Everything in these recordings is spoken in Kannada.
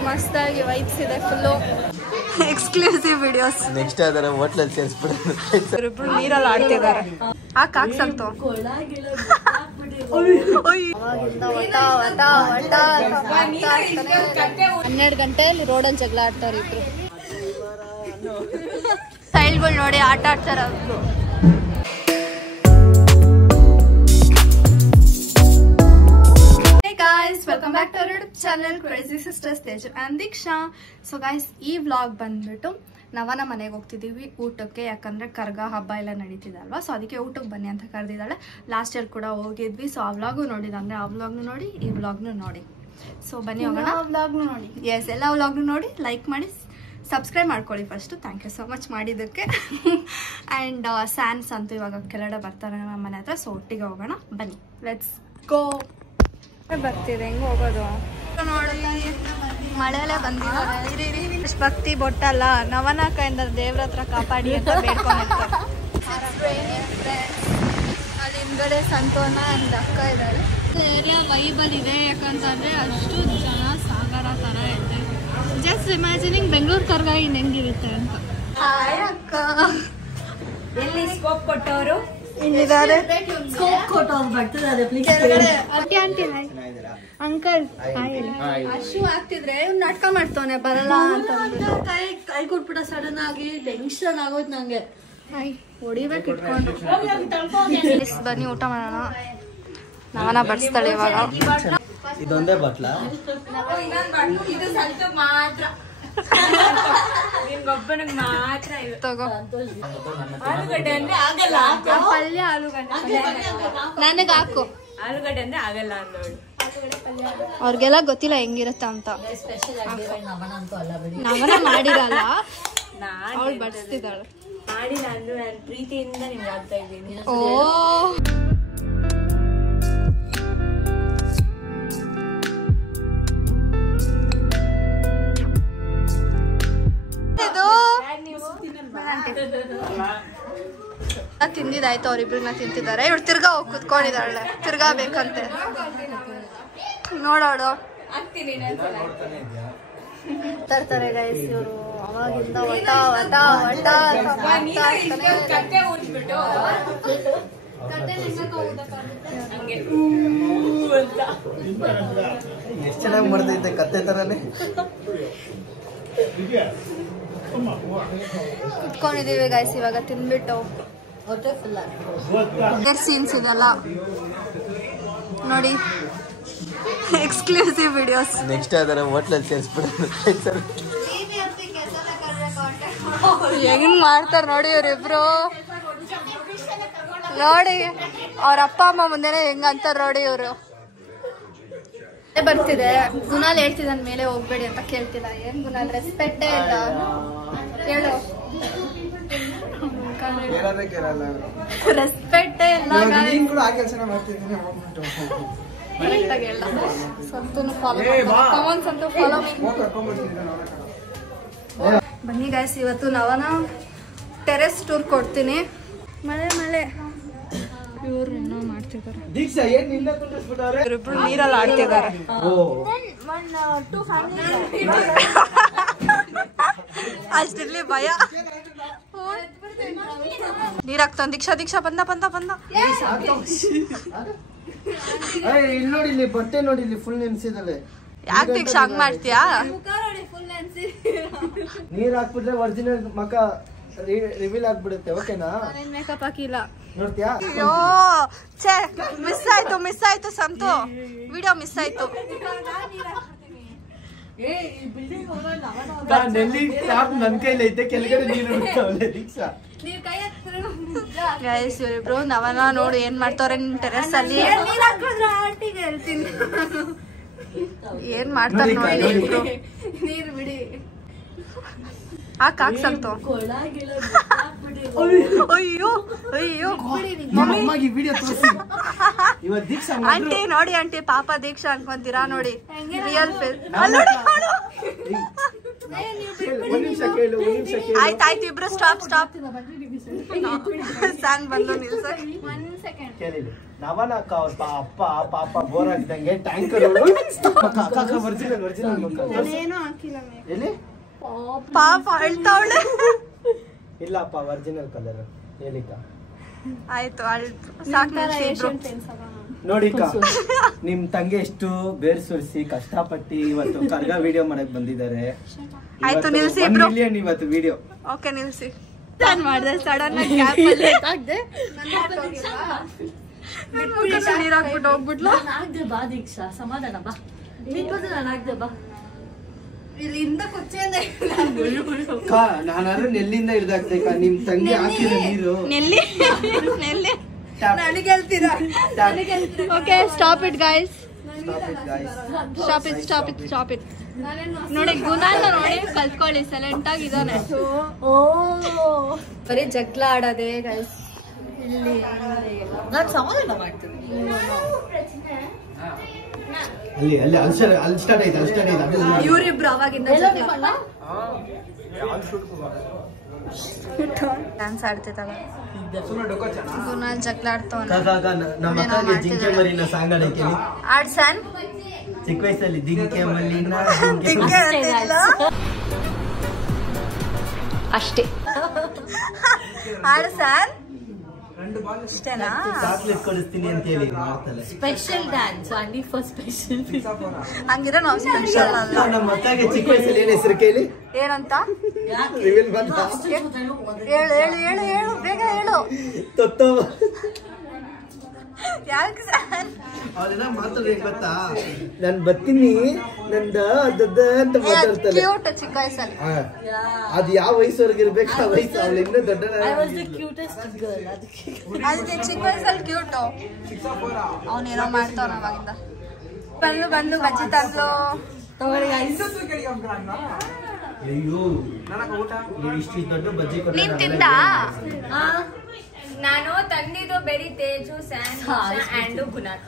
ಮಸ್ತಾಗಿ ವೈಬ್ಸ್ ಇದೆ ಫುಲ್ಲು ಎಕ್ಸ್ಕ್ಲೂಸಿವ್ ವಿಡಿಯೋಸ್. ನೆಕ್ಸ್ಟ್ ಅದರ ಹೋಟ್ಲಲ್ಲಿ ಸೇರಿಸ್ಬಿಡೋದು. ಇಬ್ರು ನೀರಲ್ಲಿ ಆಡ್ತಿದ್ದಾರೆ. ಆ ಕಾಕ್ಸಂತು 12 ಗಂಟೆಯಲ್ಲಿ ರೋಡಲ್ಲಿ ಜಗಳ ಆಡ್ತಾರೆ ಇಬ್ರು. ಸೈಡ್ಗಳು ನೋಡಿ ಆಟ ಆಡ್ತಾರ. Guys, welcome back to our YouTube channel Crazy Sisters Teju and Diksha. So guys, ಈ ವ್ಲಾಗ್ ಬಂದ್ಬಿಟ್ಟು ನವನ ಮನೆಗೆ ಹೋಗ್ತಿದ್ದೀವಿ ಊಟಕ್ಕೆ. ಯಾಕಂದ್ರೆ ಕರ್ಗ ಹಬ್ಬ ಎಲ್ಲ ನಡೀತಿದೆ ಅಲ್ವಾ, ಸೊ ಅದಕ್ಕೆ ಊಟಕ್ಕೆ ಬನ್ನಿ ಅಂತ ಕರೆದಿದ್ದಾಳೆ. ಲಾಸ್ಟ್ ಇಯರ್ ಕೂಡ ಹೋಗಿದ್ವಿ, ಸೊ ಆ ವ್ಲಾಗು ನೋಡಿದಂದ್ರೆ ಆ ವ್ಲಾಗ್ನು ನೋಡಿ, ಈ ವ್ಲಾಗ್ನು ನೋಡಿ. ಸೊ ಬನ್ನಿ ಹೋಗೋಣ. ವ್ಲಾಗ್ನು ನೋಡಿ, ಎಸ್, ಎಲ್ಲ ವ್ಲಾಗ್ನು ನೋಡಿ, ಲೈಕ್ ಮಾಡಿ, ಸಬ್ಸ್ಕ್ರೈಬ್ ಮಾಡ್ಕೊಳ್ಳಿ first. Thank you so much ಮಾಡಿದ್ದಕ್ಕೆ. ಆ್ಯಂಡ್ ಸ್ಯಾನ್ಸ್ ಅಂತೂ ಇವಾಗ ಕೆಳಗಡೆ ಬರ್ತಾರೆ ನಮ್ಮ ಮನೆ ಹತ್ರ, ಸೊ ಒಟ್ಟಿಗೆ ಹೋಗೋಣ ಬನ್ನಿ. Let's go. ಬರ್ತಿದೆ ಹೆಂಗ್ ಹೋಗೋದು ನೋಡಿ. ಮಳೆಯಲ್ಲೇ ಬಂದಿದ್ದಾರೆ. ಇಷ್ಟು ಭಕ್ತಿ ಬೊಟ್ಟಲ್ಲ ನವನ ಕೈಯಿಂದ ದೇವ್ರ ಹತ್ರ ಕಾಪಾಡಿ ಅಂತ ಬೇಡ್ಕೊಂಡಿರ್ತಾರೆ. ಅಲ್ಲಿ ಹಿಂದ್ಗಡೆ ಸಂತೋನ ಅಂಡ್ ಅಕ್ಕ ಇದ್ದಾರೆ. ಎಲ್ಲ ವೈಬಲ್ ಇದೆ, ಯಾಕಂತಂದ್ರೆ ಅಷ್ಟು ಜನ ಸಾಗರ ತರ ಇದೆ. ಜಸ್ಟ್ ಇಮ್ಯಾಜಿನಿಂಗ್ ಬೆಂಗಳೂರು ಕರ್ಗ ಇನ್ನು ಹೆಂಗಿರುತ್ತೆ ಅಂತ. ಹಾಯ್ ಅಕ್ಕ. ಎಲ್ಲಿ ಸ್ಕೋಪ್ ಕೊಟ್ಟವರು ಇಲ್ಲಿದ್ದಾರೆ. ಅಂಕಲ್ ಅಶು ಆಗ್ತಿದ್ರೆ ನಾಟಕ ಮಾಡ್ತಾನೆ ಬರಲ್ಲ ಅಂತ ಕೈ ಕೊಟ್ಬಿಟ್ಟ. ಸಡನ್ ಆಗಿ ಟೆನ್ಷನ್ ಆಗೋಯ್ತು ನಂಗೆ. ಹೊಡಿಬೇಕು ಇಟ್ಕೊಂಡು. ಬನ್ನಿ ಊಟ ಮಾಡೋಣ. ನಾವನ ಬಡಿಸ್ತಾಳೆ ಇವಾಗ. ಇದೊಂದೇ ಬಟ್ಲ ಮಾತ್ರ ತಗೋ. ಆಲೂಗಡ್ಡೆ ಅಂದ್ರೆ ಆಗಲ್ಲ, ಪಲ್ಯ ಆಲೂಗಡ್ಡೆ ನನಗೆ ಹಾಕು. ಆಲೂಗಡ್ಡೆ ಅಂದ್ರೆ ಆಗಲ್ಲ ಅನ್ನೋಳು. ಅವ್ರಿಗೆಲ್ಲ ಗೊತ್ತಿಲ್ಲ ಹೆಂಗಿರತ್ತ ಅಂತ. ನವನ ಮಾಡಿರಲ್ಲ, ಅವಳು ಬಡಿಸ್ತಿದ್ದಾಳೆ. ಮಾಡಿಲ್ಲ ಅಂದ್ರೆ ನಾನು ಪ್ರೀತಿಯಿಂದ ನಿಮ್ಗೆ ಆಗ್ತಾ ಇದ್ದೀನಿ. ಓ ತಿಂದಿದ್ದಾಯ್ತು. ಅವ್ರಿಬ್ರನ್ನ ತಿಂತಿದ್ದಾರೆ. ಇವ್ರು ತಿರ್ಗಾ ಹೋಗಿ ಕುತ್ಕೊಂಡಿದ್ದಾಳೆ. ತಿರ್ಗಾ ಬೇಕಂತೆ ನೋಡೋಡು. ತರ್ತಾರೆ ಗೈಸ್ ಇವರು ಅವಾಗಿಂದ. ಒಟ ಒಟ ಒಟ ಎಷ್ಟು ಚೆನ್ನಾಗಿ ಮಾಡ್ತೈತೆ ಕತ್ತೆ ತರನೇ. ಕುತ್ಕೊಂಡಿದೀವಿ ಗೈಸ್ ಇವಾಗ ತಿನ್ಬಿಟ್ಟು. ಸೀನ್ಸ್ ಇದೆಲ್ಲ ನೋಡಿ, ಎಕ್ಸ್ಕ್ಲೂಸಿವ್ ವಿಡಿಯೋಸ್. ನೆಕ್ಸ್ಟ್ ಅದರ ಹೋಟ್ಲಲ್ಲಿ ಸೇರಿಸ್ಬಿಡೋದು. ಹೆಂಗ್ ಮಾಡ್ತಾರ ನೋಡಿ ಇವ್ರಿಬ್ರು. ನೋಡಿ ಅವ್ರ ಅಪ್ಪ ಅಮ್ಮ ಮುಂದೆನೆ ಹೆಂಗ ಅಂತಾರ ನೋಡಿ ಇವ್ರು. ಬರ್ತಿದೆ ಗುಣಾಲ್ ಹೇಳ್ತಿದ್ದಾನ ಮೇಲೆ ಹೋಗ್ಬೇಡಿ ಅಂತ. ಕೇಳ್ತಿಲ್ಲ. ಏನ್ ಗುಣಾಲ್ ರೆಸ್ಪೆಕ್ಟೇ ಇಲ್ಲ. ಹೇಳು, ರೆಸ್ಪೆಕ್ಟೇ ಇಲ್ಲ. ಬನ್ನಿ ಗೈಸ್, ಇವತ್ತು ನವನ ಟೆರೆಸ್ ಟೂರ್ ಕೊಡ್ತೀನಿ. ಮಳೆ ಮಳೆ ಇವ್ರು ಏನೋ ಮಾಡ್ತಿದ್ದಾರೆ. ಇವರಿಬ್ರು ನೀರಲ್ಲಿ ಆಡ್ತಿದ್ದಾರೆ. ಅಷ್ಟಿರ್ಲಿ ಭಯ. ನೀರಾಗ್ತಾನ. ದೀಕ್ಷಾ ದೀಕ್ಷಾ ಬಂದ ಬಂದ ಬಂದ. ಇಲ್ಲಿ ನೋಡಿ, ಇಲ್ಲಿ ಬಟ್ಟೆ ನೋಡಿ, ಇಲ್ಲಿ ಫುಲ್ ನೆನ್ಸಿದಳೆ. ಯಾಕೆ ದೀಕ್ಷಾ ಹಂಗ್ ಮಾಡ್ತೀಯಾ? ನೀರ್ ಹಾಕ್ಬಿಟ್ರೆ ಒರಿಜಿನಲ್ ಮಕ ರಿವೀಲ್ ಆಗ್ಬಿಡುತ್ತೆ. ಓಕೆನಾ? ಮೇಕಪ್ ಹಾಕಿಲ್ಲ ನೋಡ್ತೀಯಾ? ಅಯ್ಯೋ ಛೇ, ಮಿಸ್ ಆಯ್ತು, ಮಿಸ್ ಆಯ್ತು ಸಂತು. ವಿಡಿಯೋ ಮಿಸ್ ಆಯ್ತು. ನನ್ ಕೈಲಿ ಐತೆ, ಕೆಳಗಡೆ ನೀರು ದೀಕ್ಷಾ. ಗೈಸ್ ಇವ್ರಿಬ್ರು ನವನ ನೋಡು ಏನ್ ಮಾಡ್ತಾವ್ರೆ ನಿಮ್ ಟೆರೆಸ್ ಅಲ್ಲಿ. ಏನ್ ಮಾಡ್ತಾರೆ ನೋಡಿ ಇಬ್ರು. ನೀರು ಬಿಡಿ. ಆ ಕಾಕ್ಸಂತು. ಅಯ್ಯೋ ಅಯ್ಯೋ ಆಂಟಿ ನೋಡಿ, ಆಂಟಿ ಪಾಪ ದೀಕ್ಷಾ ಅನ್ಕೊಂತೀರಾ ನೋಡಿ. Real face. ಆಯ್ತಾಯ್ತು ಇಬ್ರು ಸ್ಟಾಪ್ ಸ್ಟಾಪ್. ಸಾಂಗ್ ಬಂದು ನಿಲ್ಸ. ಕೇಳಿಲಿ ನವನ ಅಕ್ಕ ಅವ್ರ ಅಪ್ಪ ಪಾಪ ಬೋರ್ ಆಗಿದ್ದಂಗೆ ಟ್ಯಾಂಕರ್ ಒರಿಜಿನಲ್ ಎಲ್ಲಿ ಪಾಪ ಅಳ್ತಾವಳೆ. ಇಲ್ಲಪ್ಪ ಒರಿಜಿನಲ್ ಕಲರ್ ಹೇಳಿಕ ಆಯ್ತು ಸಾಕು. ನೋಡಿಕ ನಿಮ್ ತಂಗಿ ಎಷ್ಟು ಬೇರ್ ಸುರಿಸಿ ಕಷ್ಟಪಟ್ಟು ಇವತ್ತು ಕರ್ಗ ವಿಡಿಯೋ ಮಾಡಕ್ ಬಂದಿದ್ದಾರೆ. ಆಯ್ತು ನಿಲ್ಸಿ 1 ಮಿಲಿಯನ್ ಇವತ್ತು ವಿಡಿಯೋ. ಓಕೆ ನಿಲ್ಸಿ. ಮಾಡಿದೆ ಸಡನ್ ಆಗಿ ಗ್ಯಾಪ್ ಅಲ್ಲಿ ಆಗ್ದೆ ನೀರಾಗ್ಬಿಟ್ಟು ಹೋಗ್ಬಿಟ್ಲು. ಆಗ್ದೆ ಬಾ ದೀಕ್ಷಾ, ಸಮಾಧಾನ ಬಾ. ನೀನ್ ಬಂದು ನಾನು ಆಗ್ದೆ ಬಾ. ಇಲ್ಲಿಂದ ಕುಚ್ಚೇಂದ ನಾನಾದ್ರೂ ನೆಲ್ಲಿಂದ ಹಿಡ್ದಾಕ್ಬೇಕ ನಿಮ್ ತಂಗಿ ಹಾಕಿರೋ ನೀರು ನೆಲ್ಲಿ ನೆಲ್ಲಿ ನನಗೆ ಹೇಳ್ತೀರಾ? Okay stop it guys, stop it. ನೋಡಿ ಗುಣಾನ ನೋಡಿ ಕಲ್ತ್ಕೊಳ್ಳಿ, ಸೈಲೆಂಟ್ ಆಗಿದ್ದಾನೆ. ಬರೀ ಜಗ್ಲ ಆಡೋದೇ ಗೈಸ್ ಇಲ್ಲಿ. ನಾನು ಸಮಾಧಾನ ಮಾಡ್ತೀನಿ. ಅಲ್ಲಿ ಸ್ಟಾರ್ಟ್ ಆಯ್ತು ಇವ್ರಿಬ್ರು ಅವಾಗಿಂದ ಡ್ಯಾನ್ಸ್ ಆಡ್ತಿದ್ದಲ್ಲ. ಗುಣಾಲ್ ಜಗ್ಲ ಆಡ್ತಾವ. ನಮ್ಮ ಅಕ್ಕಗೆ ಜಿಂಕೆ ಮರಿನ ಸಾಂಗ್ ಆಡಕ್ಕೆ ಆಡ್ಸನ್ ಚಿಕ್ಕ ವಯಸ್ಸಲ್ಲಿ ಜಿಂಕೆ ಮಲ್ಲಿನ ಅಷ್ಟೇ. ಆಡ್ಸನ್ ಇಷ್ಟೇನಾ? ಚಾಕ್ಲೇಟ್ ಕೊಡಿಸ್ತೀನಿ ಅಂತ ಹೇಳಿ ಮಾಡ್ತಾಳೆ. Special dance and for special. ಹಂಗಿದ್ರೆ ನಾವು ಸ್ಪೆಷಲ್ ಅಲ್ಲ. ನಮ್ಮ ಅಕ್ಕಗೆ ಚಿಕ್ಕ ವಯಸ್ಸಲ್ಲಿ ಏನ್ ಹೆಸರು ಕೇಳಿ? ಏನಂತ ರಿವೀಲ್ ಬಂತ? ಹೇಳು ಬೇಗ ಹೇಳು. ತೊತ್ತವ. ಯಾಕೆ ಸರ್ ಅವರೆಲ್ಲ ಮಾತಾಡ್ಬೇಕು ಗೊತ್ತಾ? ನಾನ್ ಬರ್ತೀನಿ ನಂದ ಅಂತ ಮಾತಾಡ್ತಾಳೆ. ಕ್ಯೂಟ್ ಚಿಕ್ಕ ವಯಸ್ಸಲ್ಲಿ. ಅದು ಯಾವ ವಯಸ್ಸವರೆಗೆ ಇರ್ಬೇಕು ಆ ವಯಸ್ಸು. ಅವಳು ಇನ್ನೂ ದೊಡ್ಡ. ಅದಕ್ಕೆ ಚಿಕ್ಕ ವಯಸ್ಸಲ್ಲಿ ಕ್ಯೂಟ್. ಅವನೇನೋ ಮಾಡ್ತಾವ ಅವಾಗಿಂದ. ಬಂದು ಬಜ್ಜಿ ತಂದ್ಲು. ಅಯ್ಯೋ ಇಷ್ಟು ದೊಡ್ಡ ಬಜ್ಜಿ ನೀನ್ ತಿಂದ? ನಾನು ತಂದಿದ್ದು ಬೆರಿ ತೇಜು ಅಂಡ್ ಗುಣಾಲ್.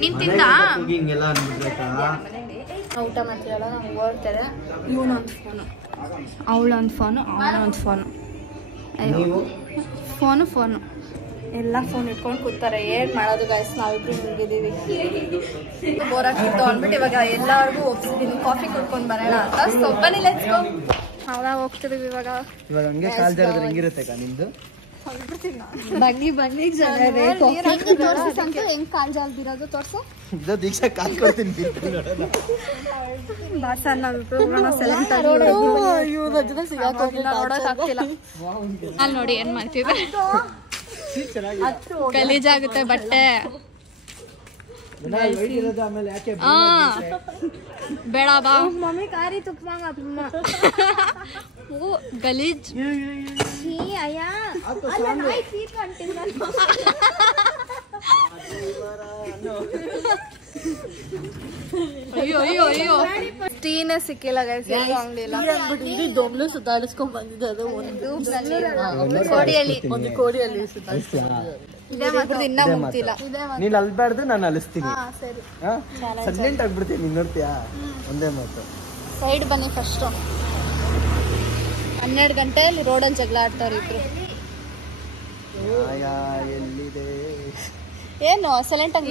ನೀನ್ ತಿಂದ? ಹಿಂಗೆಲ್ಲ ಅನ್ಬಿಡ್ಬೇಕಾ? ಊಟ ಮಾಡ್ತೀವಲ್ಲ ನಮ್ಗೆ ಓಡ್ತಾರೆ. ಇವನೊಂದು ಫೋನು, ಅವಳೊಂದು ಫೋನು, ಅವನೊಂದು ಫೋನು. ಫೋನು ಎಲ್ಲ ಫೋನ್ ಇಟ್ಕೊಂಡು ಕೂತಾರೆ. ಏನ್ ಮಾಡೋದು ಗೈಸ್, ನಾವಿಬ್ರು ಮುಗಿದೀವಿ. ಬೋರ್ ಆಗ್ತಿತ್ತು ಅಂದ್ಬಿಟ್ಟು ಇವಾಗ ಎಲ್ಲರಿಗೂ ಒಪ್ಸಿದೀನಿ ಕಾಫಿ ಕುಡ್ಕೊಂಡ್ ಬರೋಣ ಅಂತ. ಸೊ ಬನ್ನಿ ಲೆಟ್ಸ್ ಗೋ. ಅವಾಗ ಹೋಗ್ತಿದೀವಿ ಇವಾಗ ಹಂಗೆ ಕಾಲ್ ಜಾರಿದ್ರೆ ಹೆಂಗಿರುತ್ತೆ ನಿಮ್ದು? ಬನ್ನಿ ಹೆಂಗ್ ಕಾಲ್ ಜಾಲ್ದಿರೋದು ತೋರ್ಸು. ದೀಕ್ಷಾ ಕಾಲ್ ಕೊಡ್ತೀನಿ ಅಲ್ಲಿ ನೋಡಿ ಏನ್ ಮಾಡ್ತಿದ್ದೆ. ಗಲೀಜಾಗುತ್ತೆ ಬಟ್ಟೆ. ಬೇಡ ಬಾ ಮಮ್ಮಿ ಕಾರಿ ಗಲೀಜ್. ಅಯ್ಯೋ ಟೀನೇ ಸಿಕ್ಕಿಲ್ಲ ಗೈಸ್. ಇಡೀ ದೊಂಬ್ಲು ಸುತ್ತಾಡಿಸ್ಕೊಂಡ್ ಬಂದಿದ್ದು. ಒಂದು ಕೋಡಿಯಲ್ಲಿ ಇನ್ನ ಮುಗ್ತಿಲ್ಲ. ನೀನ್ ಅಲ್ಬಾರ್ದು, ನಾನು ಅಲಿಸ್ತೀನಿ. ಸೈಲೆಂಟ್ ಆಗ್ಬಿಡ್ತೀನಿ. ನೀನ್ ನೋಡ್ತೀಯಾ? ಒಂದೇ ಮಾತು. ಸೈಡ್ ಬನ್ನಿ ಫಸ್ಟ್. 12 ಗಂಟೆಯಲ್ಲಿ ರೋಡಲ್ಲಿ ಜಗಳ ಆಡ್ತಾವ್ರಿ ಇಬ್ರು. ಎಲ್ಲಿದೆ ಏನು ಸೈಲೆಂಟ್ ಆಗಿ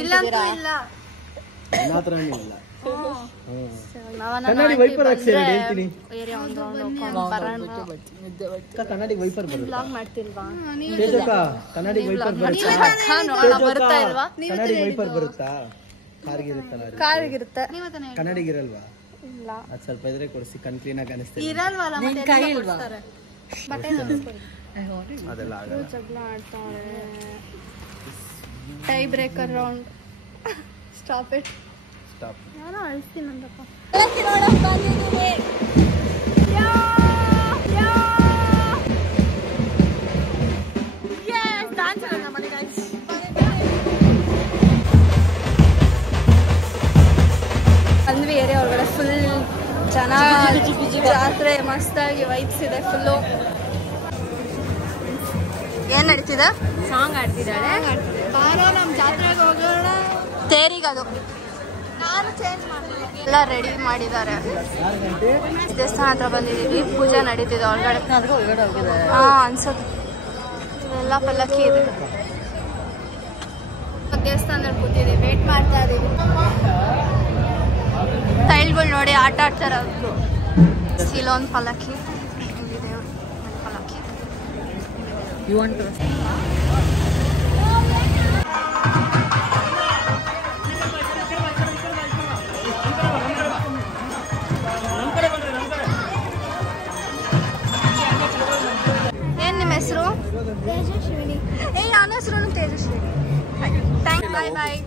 ಕನ್ನಡಿ ವೈಪರ್ ಹಾಕ್ಸಿ ಹೇಳ್ತೀನಿ. ಕನ್ನಡಿ ವೈಪರ್ ಮಾಡ್ತಿಲ್ವಾ? ಕನ್ನಡಿ ವೈಪರ್ ಬರುತ್ತಾ ಇಲ್ವಾ? ಕನ್ನಡಿ ವೈಪರ್ ಬರುತ್ತಾ? ಕಾರ್ಗಿರುತ್ತೆ. ಕನ್ನಡಿಗಿರಲ್ವಾ? ಅದ್ ಸ್ವಲ್ಪ ಇದ್ರೆ ಕೊಡಿಸಿ ಕಣ್ ಕ್ಲೀನ್ ಆಗಿ ಅನಿಸ್ತದೆ. ಅದೆಲ್ಲ ಜಗಳ ಆಡ್ತಾಳೆ. Tie breaker round. Stop it. Stop. ನಾನು ಅಳಿಸ್ತೀನಂದಪ್ಪ. ಅಂದ್ವಿ ಏರಿಯಾ ಒಳಗಡೆ ಫುಲ್ ಜನ, ಜಾತ್ರೆ ಮಸ್ತಾಗಿ ವೈಬ್ಸ್ ಇದೆ ಫುಲ್ಲು. ಏನ್ ನಡೀತಿದೆ? ಸಾಂಗ್ ಆಡ್ತಿದ್ದಾಳೆ. ಬಾರೋ ನಮ್ ಜಾತ್ರೆಗೆ ಹೋಗೋಣ. ತೇರಿಗದು ನಾನು ಚೇಂಜ್ ಮಾಡ್ತೀನಿ. ಎಲ್ಲ ರೆಡಿ ಮಾಡಿದ್ದಾರೆ. ದೇವಸ್ಥಾನ ಹತ್ರ ಬಂದಿದ್ದೀವಿ. ಪೂಜೆ ನಡೀತಿದೆ ಒಳಗಡೆ. ಹಾ ಅನ್ಸುತ್ತೆ. ಎಲ್ಲ ಪಲ್ಲಕ್ಕಿ ಇದೆ. ದೇವಸ್ಥಾನದಲ್ಲಿ ಕೂತಿದ್ದೀವಿ, ವೇಟ್ ಮಾಡ್ತಾ ಇದೀವಿ. ಚೈಲ್ಡ್ಗಳು ನೋಡಿ ಆಟ ಆಡ್ತಾರ. ಇಲ್ಲೊಂದು ಪಲ್ಲಕ್ಕಿ, ಇಲ್ಲಿದೆ ಪಲ್ಲಕ್ಕಿ. ಏನ್ ನಿಮ್ಮ ಹೆಸರು? ತೇಜಸ್ವಿನಿ. ನನ್ನ ಹೆಸರು Tejaswini. Thank you. Bye bye.